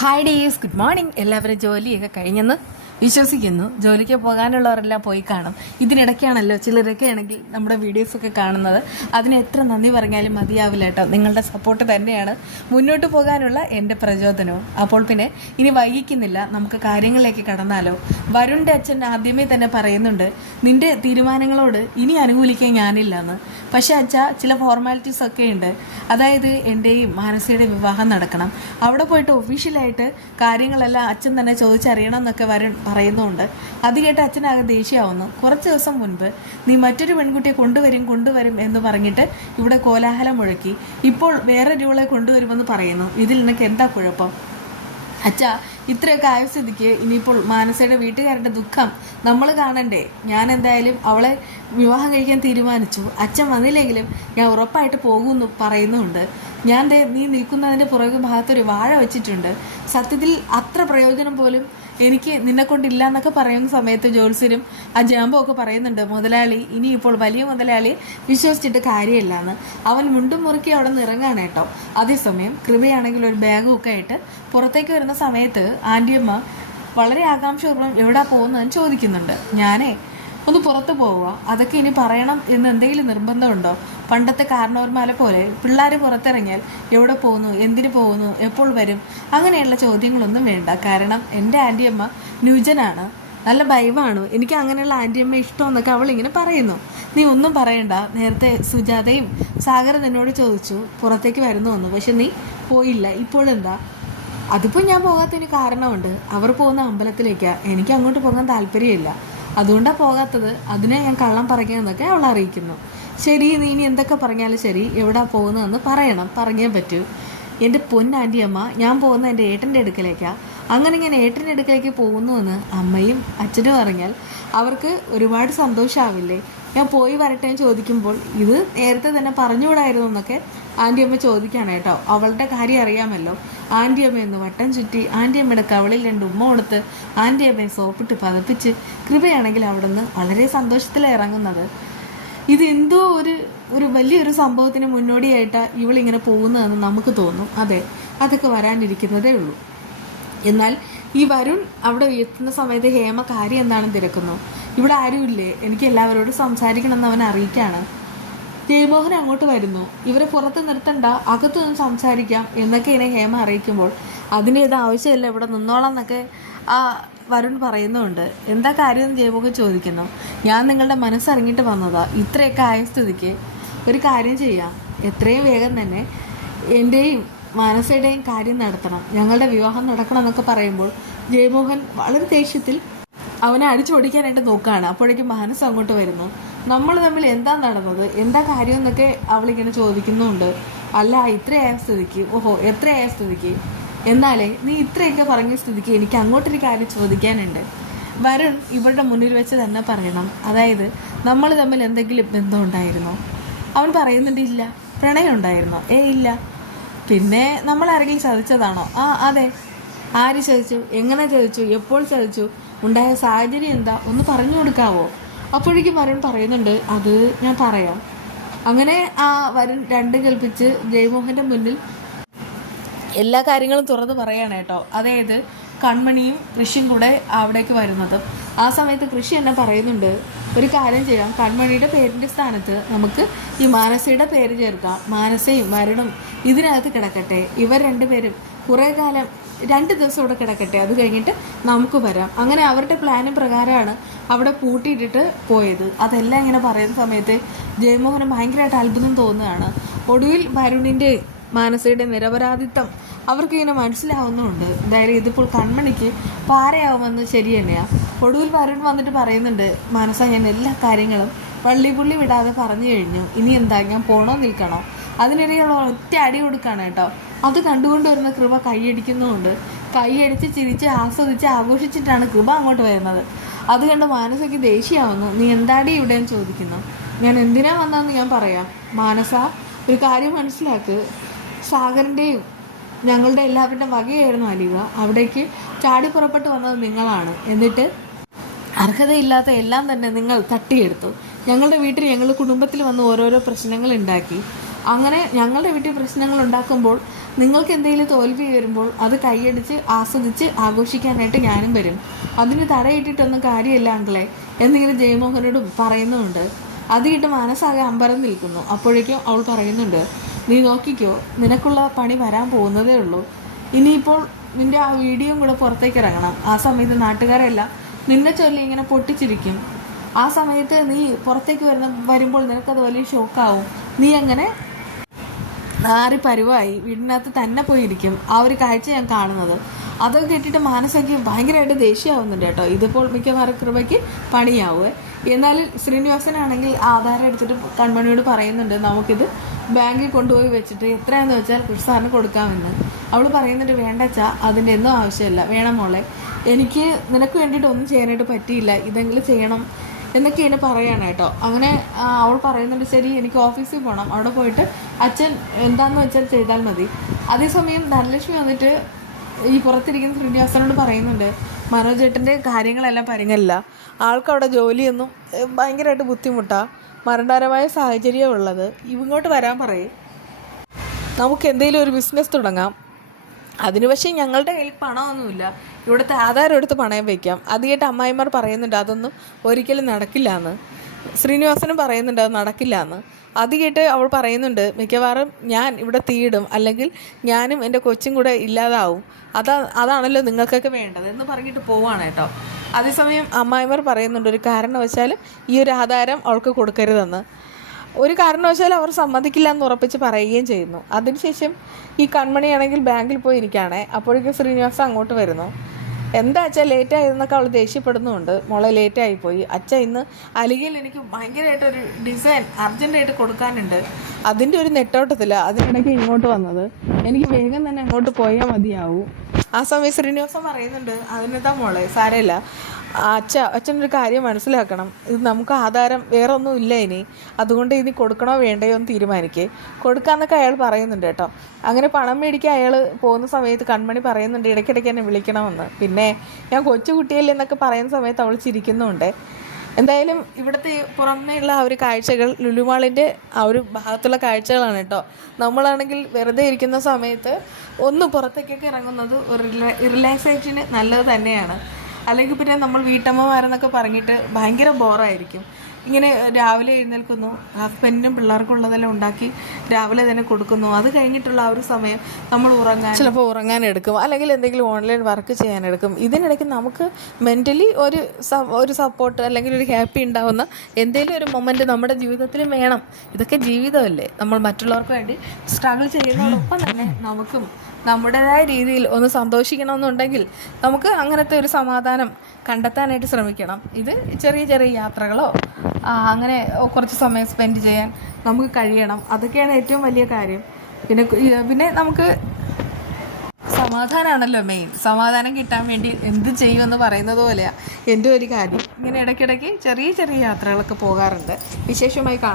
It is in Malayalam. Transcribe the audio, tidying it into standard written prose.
Hi days, good morning. എല്ലാവരും ജോലിയൊക്കെ കഴിഞ്ഞെന്ന് വിശ്വസിക്കുന്നു. ജോലിക്ക് പോകാനുള്ളവരെല്ലാം പോയി കാണും. ഇതിനിടയ്ക്കാണല്ലോ ചിലരൊക്കെ ആണെങ്കിൽ നമ്മുടെ വീഡിയോസൊക്കെ കാണുന്നത്. അതിന് എത്ര നന്ദി പറഞ്ഞാലും മതിയാവില്ല കേട്ടോ. നിങ്ങളുടെ സപ്പോർട്ട് തന്നെയാണ് മുന്നോട്ട് പോകാനുള്ള എൻ്റെ പ്രചോദനവും. അപ്പോൾ പിന്നെ ഇനി വൈകിക്കുന്നില്ല, നമുക്ക് കാര്യങ്ങളിലേക്ക് കടന്നാലോ. വരുണിൻ്റെ അച്ഛൻ ആദ്യമേ തന്നെ പറയുന്നുണ്ട്, നിന്റെ തീരുമാനങ്ങളോട് ഇനി അനുകൂലിക്കാൻ ഞാനില്ലെന്ന്. പക്ഷേ അച്ഛാ, ചില ഫോർമാലിറ്റീസ് ഒക്കെ ഉണ്ട്. അതായത് എൻ്റെയും മാനസികയുടെ വിവാഹം നടക്കണം. അവിടെ പോയിട്ട് ഒഫീഷ്യലായിട്ട് കാര്യങ്ങളെല്ലാം അച്ഛൻ തന്നെ ചോദിച്ചറിയണം എന്നൊക്കെ വരുൺ പറയുന്നുണ്ട്. അത് കേട്ട് അച്ഛനാകെ ദേഷ്യമാവുന്നു. കുറച്ച് ദിവസം മുൻപ് നീ മറ്റൊരു പെൺകുട്ടിയെ കൊണ്ടുവരും എന്ന് പറഞ്ഞിട്ട് ഇവിടെ കോലാഹലം മുഴക്കി. ഇപ്പോൾ വേറെ ഒരാളെ കൊണ്ടുവരുമെന്ന് പറയുന്നു. ഇതിൽ നിനക്ക് എന്താ കുഴപ്പം? അച്ഛാ, ഇത്രയൊക്കെ ആയ സ്ഥിതിക്ക് ഇനിയിപ്പോൾ മാനസയുടെ വീട്ടുകാരുടെ ദുഃഖം നമ്മൾ കാണണ്ടേ? ഞാൻ എന്തായാലും അവളെ വിവാഹം കഴിക്കാൻ തീരുമാനിച്ചു. അച്ഛൻ വന്നില്ലെങ്കിലും ഞാൻ ഉറപ്പായിട്ട് പോകുമെന്ന് പറയുന്നുണ്ട്. ഞാൻ നീ നിൽക്കുന്നതിൻ്റെ പുറകു ഭാഗത്തൊരു വാഴ വെച്ചിട്ടുണ്ട്. സത്യത്തിൽ അത്ര പ്രയോജനം പോലും എനിക്ക് നിന്നെ കൊണ്ടില്ല എന്നൊക്കെ പറയുന്ന സമയത്ത് ജോത്സ്യനും ആ ജാമ്പോ ഒക്കെ പറയുന്നുണ്ട്, മുതലാളി ഇനിയിപ്പോൾ വലിയ മുതലാളിയെ വിശ്വസിച്ചിട്ട് കാര്യമില്ലാന്ന്. അവൻ മുണ്ടും മുറുക്കി അവിടെ നിന്ന് ഇറങ്ങാണ് കേട്ടോ. അതേസമയം കൃപയാണെങ്കിൽ ഒരു ബാഗും ഒക്കെ ആയിട്ട് പുറത്തേക്ക് വരുന്ന സമയത്ത് ആൻറ്റിയമ്മ വളരെ ആകാംക്ഷപൂർവ്വം എവിടാ പോകുന്നതെന്ന് ചോദിക്കുന്നുണ്ട്. ഞാനേ ഒന്ന് പുറത്ത് പോവുക, അതൊക്കെ ഇനി പറയണം എന്ന് എന്തെങ്കിലും നിർബന്ധമുണ്ടോ? പണ്ടത്തെ കാരണവർമാരെ പോലെ പിള്ളേർ പുറത്തിറങ്ങിയാൽ എവിടെ പോകുന്നു, എന്തിനു പോകുന്നു, എപ്പോൾ വരും, അങ്ങനെയുള്ള ചോദ്യങ്ങളൊന്നും വേണ്ട. കാരണം എൻ്റെ ആൻറ്റിയമ്മ ന്യൂജനാണ്, നല്ല ഭയമാണ്, എനിക്ക് അങ്ങനെയുള്ള ആൻറ്റിയമ്മ ഇഷ്ടമെന്നൊക്കെ അവളിങ്ങനെ പറയുന്നു. നീ ഒന്നും പറയണ്ട. നേരത്തെ സുജാതയും സാഗർ എന്നോട് ചോദിച്ചു പുറത്തേക്ക് വരുന്നു, പക്ഷെ നീ പോയില്ല. ഇപ്പോഴെന്താ? അതിപ്പോൾ ഞാൻ പോകാത്തതിന് കാരണമുണ്ട്. അവർ പോകുന്ന അമ്പലത്തിലേക്കാണ്. എനിക്ക് അങ്ങോട്ട് പോകാൻ താല്പര്യമില്ല, അതുകൊണ്ടാണ് പോകാത്തത്. അതിനെ ഞാൻ കള്ളം പറയുന്നതൊക്കെ അവൾ അറിയിക്കുന്നു. ശരി, നീ ഇനി എന്തൊക്കെ പറഞ്ഞാലും ശരി, എവിടാ പോകുന്നതെന്ന് പറയണം, പറഞ്ഞേ പറ്റൂ. എൻ്റെ പൊന്നാൻറ്റിയമ്മ, ഞാൻ പോകുന്ന എൻ്റെ ഏട്ടൻ്റെ അടുക്കലേക്കാണ്. അങ്ങനെ ഞാൻ ഏട്ടൻ്റെ അടുക്കലേക്ക് പോകുന്നുവെന്ന് അമ്മയും അച്ഛനും അറിഞ്ഞാൽ അവർക്ക് ഒരുപാട് സന്തോഷമാവില്ലേ? ഞാൻ പോയി വരട്ടെ എന്ന് ചോദിക്കുമ്പോൾ ഇത് നേരത്തെ തന്നെ പറഞ്ഞുകൂടായിരുന്നു എന്നൊക്കെ ആൻറ്റിയമ്മ ചോദിക്കുകയാണ് കേട്ടോ. അവളുടെ കാര്യം അറിയാമല്ലോ. ആൻറ്റിയമ്മയെന്ന് വട്ടം ചുറ്റി ആൻറ്റിയമ്മയുടെ കവളിൽ 2 ഉമ്മ കൊടുത്ത് ആൻറ്റിയമ്മയെ സോപ്പിട്ട് പതപ്പിച്ച് കൃപയാണെങ്കിൽ അവിടെ നിന്ന് വളരെ സന്തോഷത്തിലാണ് ഇറങ്ങുന്നത്. ഇത് എന്തോ ഒരു വലിയൊരു സംഭവത്തിന് മുന്നോടിയായിട്ടാണ് ഇവളിങ്ങനെ പോകുന്നതെന്ന് നമുക്ക് തോന്നും. അതെ, അതൊക്കെ വരാനിരിക്കുന്നതേ ഉള്ളൂ. എന്നാൽ ഈ വരുൺ അവിടെ എത്തുന്ന സമയത്ത് ഹേമ കാര്യം എന്താണെന്ന് തിരക്കുന്നു. ഇവിടെ ആരുമില്ലേ, എനിക്ക് എല്ലാവരോടും സംസാരിക്കണമെന്ന് അവൻ അറിയിക്കുകയാണ്. ജയമോഹൻ അങ്ങോട്ട് വരുന്നു. ഇവരെ പുറത്ത് നിർത്തണ്ട, അകത്തു നിന്ന് സംസാരിക്കാം എന്നൊക്കെയാണ് ഹേമ അറിയിക്കുമ്പോൾ അതിൻ്റെ ഇത് ആവശ്യമില്ല, ഇവിടെ നിന്നോളാം എന്നൊക്കെ ആ വരുൺ പറയുന്നുണ്ട്. എന്താ കാര്യമെന്ന് ജയമോഹൻ ചോദിക്കുന്നു. ഞാൻ നിങ്ങളുടെ മനസ്സറിഞ്ഞിട്ട് വന്നതാ. ഇത്രയൊക്കെ ആയ സ്ഥിതിക്ക് ഒരു കാര്യം ചെയ്യാം, എത്രയും വേഗം തന്നെ എൻ്റെയും മാനസയുടെയും കാര്യം നടത്തണം, ഞങ്ങളുടെ വിവാഹം നടക്കണം എന്നൊക്കെ പറയുമ്പോൾ ജയമോഹൻ വളരെ ദേഷ്യത്തിൽ അവനെ അടിച്ചോടിക്കാനായിട്ട് നോക്കുകയാണ്. അപ്പോഴേക്കും മാനസ അങ്ങോട്ട് വരുന്നു. നമ്മൾ തമ്മിൽ എന്താ നടന്നത്, എന്താ കാര്യം എന്നൊക്കെ അവളിങ്ങനെ ചോദിക്കുന്നുണ്ട്. അല്ല, ഇത്രയായ സ്ഥിതിക്ക്, എത്രയായ സ്ഥിതിക്ക്, എന്നാലേ നീ ഇത്രയൊക്കെ പറഞ്ഞ സ്ഥിതിക്ക് എനിക്ക് അങ്ങോട്ടൊരു കാര്യം ചോദിക്കാനുണ്ട്. വരുൺ ഇവരുടെ മുന്നിൽ വെച്ച് തന്നെ പറയണം. അതായത് നമ്മൾ തമ്മിൽ എന്തെങ്കിലും ബന്ധമുണ്ടായിരുന്നോ? അവൻ പറയുന്നുണ്ട്, ഇല്ല. പ്രണയം ഉണ്ടായിരുന്നോ? ഇല്ല. പിന്നെ നമ്മൾ ആരെങ്കിലും ചതിച്ചതാണോ? അതെ. ആര് ചതിച്ചു, എങ്ങനെ ചതിച്ചു, എപ്പോൾ ചതിച്ചു, ഉണ്ടായ സാഹചര്യം എന്താ, ഒന്ന് പറഞ്ഞു കൊടുക്കാവോ? അപ്പോഴേക്കും വരുൺ പറയുന്നുണ്ട്, അത് ഞാൻ പറയാം. അങ്ങനെ ആ വരുൺ 2 കൽപ്പിച്ച് ജയമോഹൻ്റെ മുന്നിൽ എല്ലാ കാര്യങ്ങളും തുറന്ന് പറയാണ് കേട്ടോ. അതായത് കൺമണിയും കൃഷിയും കൂടെ അവിടേക്ക് വരുന്നതും ആ സമയത്ത് കൃഷി എന്നെ പറയുന്നുണ്ട്, ഒരു കാര്യം ചെയ്യാം, കൺമണിയുടെ പേരിൻ്റെ സ്ഥാനത്ത് നമുക്ക് ഈ മാനസയുടെ പേര് ചേർക്കാം. മാനസയും വരുണും ഇതിനകത്ത് കിടക്കട്ടെ. ഇവർ 2 പേരും കുറേ കാലം 2 ദിവസം ഇവിടെ കിടക്കട്ടെ, അത് കഴിഞ്ഞിട്ട് നമുക്ക് വരാം. അങ്ങനെ അവരുടെ പ്ലാനും പ്രകാരമാണ് അവിടെ പൂട്ടിയിട്ടിട്ട് പോയത്. അതെല്ലാം ഇങ്ങനെ പറയുന്ന സമയത്ത് ജയമോഹന് ഭയങ്കരമായിട്ട് അത്ഭുതം തോന്നുകയാണ്. ഒടുവിൽ വരുണിൻ്റെ മാനസയുടെ നിരപരാധിത്വം അവർക്കിങ്ങനെ മനസ്സിലാവുന്നുണ്ട്. അതായത് ഇതിപ്പോൾ കൺമണിക്ക് പാരയാവുമെന്ന് ശരി തന്നെയാണ്. ഒടുവിൽ വരുൺ വന്നിട്ട് പറയുന്നുണ്ട്, മാനസ, ഞാൻ എല്ലാ കാര്യങ്ങളും പള്ളിപ്പുള്ളി വിടാതെ പറഞ്ഞു കഴിഞ്ഞു. ഇനി എന്താ, ഞാൻ പോണോ നിൽക്കണോ? അതിനിടയിലുള്ള ഒറ്റ അടി കൊടുക്കുകയാണ് കേട്ടോ. അത് കണ്ടുകൊണ്ട് വരുന്ന കൃപ കൈയടിക്കുന്നുമുണ്ട്. കൈയടിച്ച് ചിരിച്ച് ആസ്വദിച്ച് ആഘോഷിച്ചിട്ടാണ് കൃപ അങ്ങോട്ട് വരുന്നത്. അത് കണ്ട് മാനസയ്ക്ക് ദേഷ്യമാവുന്നു. നീ എന്താടി ഇവിടെയെന്ന് ചോദിക്കുന്നു. ഞാൻ എന്തിനാ വന്നതെന്ന് ഞാൻ പറയാം. മാനസ, ഒരു കാര്യം മനസ്സിലാക്ക്, സാഗറിൻ്റെയും ഞങ്ങളുടെ എല്ലാവരുടെയും വകയായിരുന്നു അലിവ. അവിടേക്ക് ചാടി പുറപ്പെട്ട് വന്നത് നിങ്ങളാണ്. എന്നിട്ട് അർഹതയില്ലാത്ത എല്ലാം തന്നെ നിങ്ങൾ തട്ടിയെടുത്തു. ഞങ്ങളുടെ വീട്ടിൽ, ഞങ്ങളുടെ കുടുംബത്തിൽ വന്ന് ഓരോരോ പ്രശ്നങ്ങൾ ഉണ്ടാക്കി. അങ്ങനെ ഞങ്ങളുടെ വീട്ടിൽ പ്രശ്നങ്ങൾ ഉണ്ടാക്കുമ്പോൾ നിങ്ങൾക്ക് എന്തെങ്കിലും തോൽവി വരുമ്പോൾ അത് കൈയടിച്ച് ആസ്വദിച്ച് ആഘോഷിക്കാനായിട്ട് ഞാനും വരും. അതിന് തടയിട്ടിട്ടൊന്നും കാര്യമില്ല അങ്കിളെ എന്നിങ്ങനെ ജയമോഹനോട് പറയുന്നുണ്ട്. അത് കേട്ട് മനസ്സാകെ അമ്പരം നിൽക്കുന്നു. അപ്പോഴേക്കും അവൾ പറയുന്നുണ്ട്, നീ നോക്കിക്കോ, നിനക്കുള്ള പണി വരാൻ പോകുന്നതേ ഉള്ളൂ. ഇനിയിപ്പോൾ നിൻ്റെ ആ വീഡിയോ കൂടെ പുറത്തേക്ക് ഇറങ്ങണം. ആ സമയത്ത് നാട്ടുകാരെല്ലാം നിന്നെ ചൊല്ലി ഇങ്ങനെ പൊട്ടിച്ചിരിക്കും. ആ സമയത്ത് നീ പുറത്തേക്ക് വരുമ്പോൾ നിനക്കത് വലിയ ഷോക്കാവും. നീ അങ്ങനെ നാറി പരുവായി വീടിനകത്ത് തന്നെ പോയിരിക്കും. ആ ഒരു കാഴ്ച ഞാൻ കാണുന്നത്. അതൊക്കെ കേട്ടിട്ട് മാനസയ്ക്ക് ഭയങ്കരമായിട്ട് ദേഷ്യമാവുന്നുണ്ട് കേട്ടോ. ഇതിപ്പോൾ മിക്കവാറും കൃപയ്ക്ക് പണിയാവുക. എന്നാൽ ശ്രീനിവാസനാണെങ്കിൽ ആധാരം എടുത്തിട്ട് കൺമണിയോട് പറയുന്നുണ്ട്, നമുക്കിത് ബാങ്കിൽ കൊണ്ടുപോയി വെച്ചിട്ട് എത്രയാണെന്ന് വെച്ചാൽ കൃഷ്ണസാറിന് കൊടുക്കാമെന്ന്. അവൾ പറയുന്നുണ്ട്, വേണ്ടച്ചാ, അതിൻ്റെ ഒന്നും ആവശ്യമില്ല, വേണം മോളെ, എനിക്ക് നിനക്ക് വേണ്ടിയിട്ട് ഒന്നും ചെയ്യാനായിട്ട് പറ്റിയില്ല, ഇതെങ്കിലും ചെയ്യണം എന്നൊക്കെയാണ് പറയാണ് കേട്ടോ. അങ്ങനെ അവൾ പറയുന്നുണ്ട്, ശരി, എനിക്ക് ഓഫീസിൽ പോകണം, അവിടെ പോയിട്ട് അച്ഛൻ എന്താണെന്ന് വെച്ചാൽ ചെയ്താൽ മതി. അതേസമയം ധനലക്ഷ്മി വന്നിട്ട് ഈ പുറത്തിരിക്കുന്ന ശ്രീനിവാസനോട് പറയുന്നുണ്ട്, മനോജേട്ടൻ്റെ കാര്യങ്ങളെല്ലാം പരിങ്ങല്ല, ആൾക്കവിടെ ജോലിയൊന്നും ഭയങ്കരമായിട്ട് ബുദ്ധിമുട്ടാണ്, മരണപരമായ സാഹചര്യമാണ് ഉള്ളത്, ഇങ്ങോട്ട് വരാൻ പറയും, നമുക്ക് എന്തെങ്കിലും ഒരു ബിസിനസ് തുടങ്ങാം, അതിന് പക്ഷേ ഞങ്ങളുടെ കയ്യിൽ പണമൊന്നുമില്ല, ഇവിടുത്തെ ആധാരം എടുത്ത് പണയം വയ്ക്കാം. അത് കേട്ട് അമ്മായിമാർ പറയുന്നുണ്ട്, അതൊന്നും ഒരിക്കലും നടക്കില്ല എന്ന്. ശ്രീനിവാസനും പറയുന്നുണ്ട്, അത് നടക്കില്ല എന്ന്. അത് കേട്ട് അവൾ പറയുന്നുണ്ട്, മിക്കവാറും ഞാൻ ഇവിടെ തീയിടും, അല്ലെങ്കിൽ ഞാനും എൻ്റെ കൊച്ചും കൂടെ ഇല്ലാതാവും, അതാണല്ലോ നിങ്ങൾക്കൊക്കെ വേണ്ടത് എന്ന് പറഞ്ഞിട്ട് പോവാണ് കേട്ടോ. അതേസമയം അമ്മായിമാർ പറയുന്നുണ്ട്, ഒരു കാരണവശാലും ഈ ഒരു ആധാരം അവൾക്ക് കൊടുക്കരുതെന്ന്. ഒരു കാരണവശാലും അവർ സമ്മതിക്കില്ല എന്ന് ഉറപ്പിച്ച് പറയുകയും ചെയ്യുന്നു. അതിനുശേഷം ഈ കൺമണിയാണെങ്കിൽ ബാങ്കിൽ പോയി ഇരിക്കുകയാണേ. അപ്പോഴേക്കും ശ്രീനിവാസൻ അങ്ങോട്ട് വരുന്നു. എന്താ അച്ഛാ ലേറ്റായതെന്നൊക്കെ അവൾ ദേഷ്യപ്പെടുന്നുണ്ട്. മോളെ ലേറ്റായിപ്പോയി അച്ഛ, ഇന്ന് അലികയിൽ എനിക്ക് ഭയങ്കരമായിട്ടൊരു ഡിസൈൻ അർജൻറ്റായിട്ട് കൊടുക്കാനുണ്ട്, അതിൻ്റെ ഒരു നെട്ടോട്ടത്തില്ല അതിനിടയ്ക്ക് ഇങ്ങോട്ട് വന്നത്, എനിക്ക് വേഗം തന്നെ അങ്ങോട്ട് പോയാൽ മതിയാവും. ആ സമയം ശ്രീനിവാസൻ പറയുന്നുണ്ട്, അതിനെന്താ മോളെ, സാരമില്ല, അച്ഛനൊരു കാര്യം മനസ്സിലാക്കണം, ഇത് നമുക്ക് ആധാരം വേറെ ഒന്നും ഇല്ല ഇനി, അതുകൊണ്ട് ഇനി കൊടുക്കണോ വേണ്ടയോ എന്ന് തീരുമാനിക്കേ, കൊടുക്കാമെന്നൊക്കെ അയാൾ പറയുന്നുണ്ട് കേട്ടോ. അങ്ങനെ പണം മേടിക്കാൻ അയാൾ പോകുന്ന സമയത്ത് കൺമണി പറയുന്നുണ്ട്, ഇടയ്ക്കിടയ്ക്ക് എന്നെ വിളിക്കണമെന്ന്, പിന്നെ ഞാൻ കൊച്ചുകുട്ടിയല്ലേ എന്നൊക്കെ പറയുന്ന സമയത്ത് അവൾ ചിരിക്കുന്നുണ്ട്. എന്തായാലും ഇവിടുത്തെ പുറമേയുള്ള ആ ഒരു കാഴ്ചകൾ ലുലുമാളിൻ്റെ ആ ഒരു ഭാഗത്തുള്ള കാഴ്ചകളാണ് കേട്ടോ. നമ്മളാണെങ്കിൽ വെറുതെ ഇരിക്കുന്ന സമയത്ത് ഒന്ന് പുറത്തേക്കൊക്കെ ഇറങ്ങുന്നത് ഒരു റിലാക്സേഷന് നല്ലത് തന്നെയാണ്. അല്ലെങ്കിൽ പിന്നെ നമ്മൾ വീട്ടമ്മമാരെന്നൊക്കെ പറഞ്ഞിട്ട് ഭയങ്കര ബോറായിരിക്കും. ഇങ്ങനെ രാവിലെ എഴുന്നേൽക്കുന്നു, ഹസ്ബൻഡിനും പിള്ളേർക്കും ഉള്ളതെല്ലാം ഉണ്ടാക്കി രാവിലെ തന്നെ കൊടുക്കുന്നു, അത് കഴിഞ്ഞിട്ടുള്ള ആ ഒരു സമയം നമ്മൾ ചിലപ്പോൾ ഉറങ്ങാനെടുക്കും, അല്ലെങ്കിൽ എന്തെങ്കിലും ഓൺലൈൻ വർക്ക് ചെയ്യാനെടുക്കും. ഇതിനിടയ്ക്ക് നമുക്ക് മെൻ്റലി ഒരു സപ്പോർട്ട് അല്ലെങ്കിൽ ഒരു ഹാപ്പി ഉണ്ടാവുന്ന എന്തെങ്കിലും ഒരു മൊമെൻറ്റ് നമ്മുടെ ജീവിതത്തിൽ വേണം. ഇതൊക്കെ ജീവിതമല്ലേ, നമ്മൾ മറ്റുള്ളവർക്ക് വേണ്ടി സ്ട്രഗിൾ ചെയ്യുന്നതോടൊപ്പം തന്നെ നമുക്കും നമ്മുടേതായ രീതിയിൽ ഒന്ന് സന്തോഷിക്കണമെന്നുണ്ടെങ്കിൽ നമുക്ക് അങ്ങനത്തെ ഒരു സമാധാനം കണ്ടെത്താനായിട്ട് ശ്രമിക്കണം. ഇത് ചെറിയ ചെറിയ യാത്രകളോ അങ്ങനെ കുറച്ച് സമയം സ്പെൻഡ് ചെയ്യാൻ നമുക്ക് കഴിയണം. അതൊക്കെയാണ് ഏറ്റവും വലിയ കാര്യം. പിന്നെ നമുക്ക് സമാധാനമാണല്ലോ മെയിൻ. സമാധാനം കിട്ടാൻ വേണ്ടി എന്ത് ചെയ്യുമെന്ന് പറയുന്നത് പോലെയാണ് എൻ്റെ ഒരു കാര്യം. ഇങ്ങനെ ഇടയ്ക്കിടയ്ക്ക് ചെറിയ ചെറിയ യാത്രകളൊക്കെ പോകാറുണ്ട്. വിശേഷമായി കാണാം.